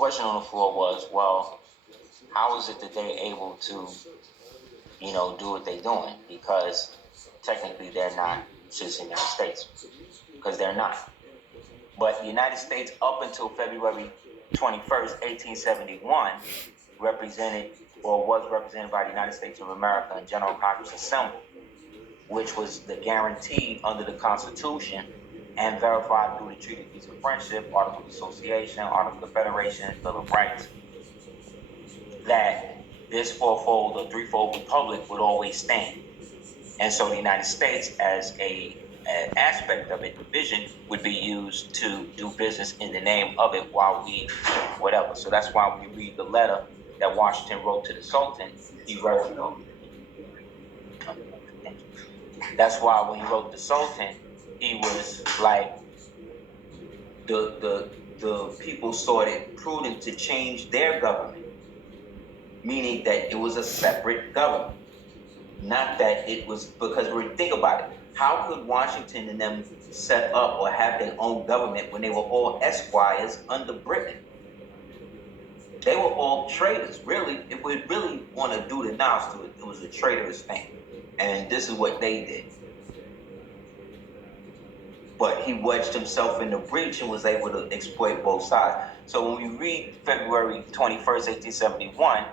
question on the floor was, well, how is it that they're able to, do what they're doing? Because technically they're not citizens of the United States, because they're not. But the United States, up until February 21st, 1871, represented or was represented by the United States of America in General Congress Assembled, which was the guarantee under the Constitution and verified through the Treaties of Friendship, Articles of Association, Articles of Federation, and Bill of Rights, that this fourfold or threefold republic would always stand. And so the United States, as an aspect of it, the vision would be used to do business in the name of it while we whatever. So that's why when you read the letter that Washington wrote to the Sultan, he wrote, that's why when he wrote the Sultan, he was like, the people thought it prudent to change their government, meaning that it was a separate government. Not that it was, because think about it. How could Washington and them set up or have their own government when they were all esquires under Britain? They were all traitors. Really, if we really want to do the nouns to it, it was a traitorous thing. And this is what they did. But he wedged himself in the breach and was able to exploit both sides. So when we read February 21st, 1871,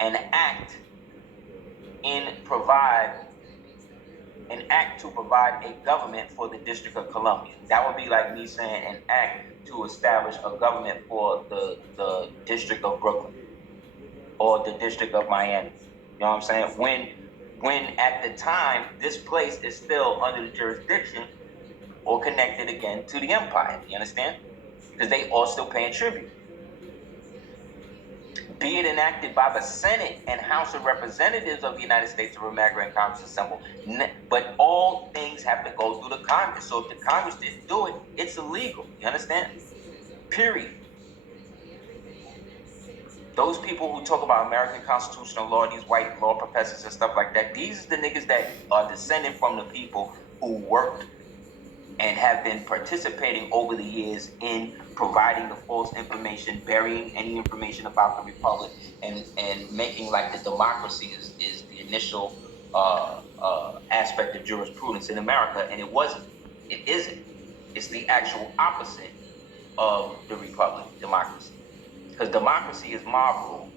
an act to provide a government for the District of Columbia. That would be like me saying an act to establish a government for the District of Brooklyn or the District of Miami. You know what I'm saying? When at the time, this place is still under the jurisdiction or connected again to the empire. You understand? Because they all still paying tribute. Be it enacted by the Senate and House of Representatives of the United States of America and Congress assembled. But all things have to go through the Congress. So if the Congress didn't do it, it's illegal. You understand? Period. Those people who talk about American constitutional law, these white law professors and stuff like that, these are the niggas that are descended from the people who worked and have been participating over the years in providing the false information, burying any information about the republic, and making like the democracy is the initial aspect of jurisprudence in America, and it wasn't. It isn't. It's the actual opposite of the republic, democracy. Because democracy is mob rule.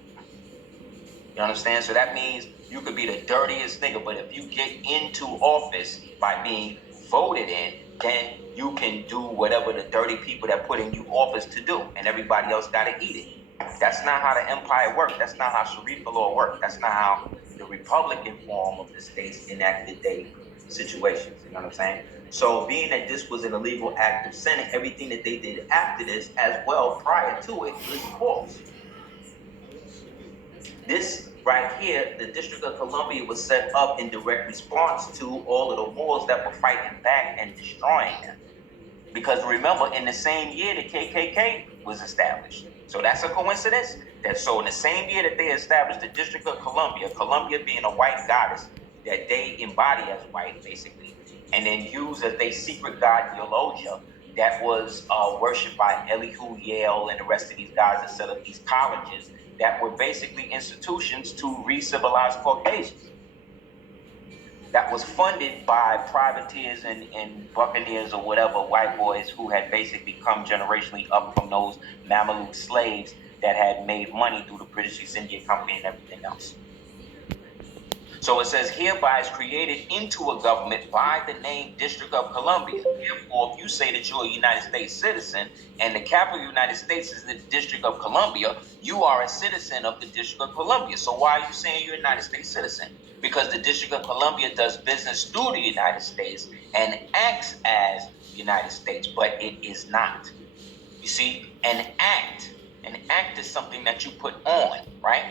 You understand? So that means you could be the dirtiest nigga, but if you get into office by being voted in, then you can do whatever the dirty people that put in you office to do, and everybody else got to eat it. That's not how the empire worked. That's not how Sharia law worked. That's not how the Republican form of the states enacted their situations. You know what I'm saying? So being that this was an illegal act of Senate, everything that they did after this as well prior to it was false. This right here, the District of Columbia, was set up in direct response to all of the wars that were fighting back and destroying them. Because remember, in the same year, the KKK was established. So that's a coincidence? So in the same year that they established the District of Columbia, Columbia being a white goddess that they embody as white, basically, and then use as their secret god, Eulogia, that was worshipped by Elihu Yale and the rest of these guys that set up these colleges that were basically institutions to re-civilize Caucasians. That was funded by privateers and buccaneers or whatever, white boys who had basically come generationally up from those Mameluke slaves that had made money through the British East India Company and everything else. So it says, hereby is created into a government by the name District of Columbia. Therefore, if you say that you're a United States citizen and the capital of the United States is the District of Columbia, you are a citizen of the District of Columbia. So why are you saying you're a United States citizen? Because the District of Columbia does business through the United States and acts as the United States, but it is not. You see, an act is something that you put on, right?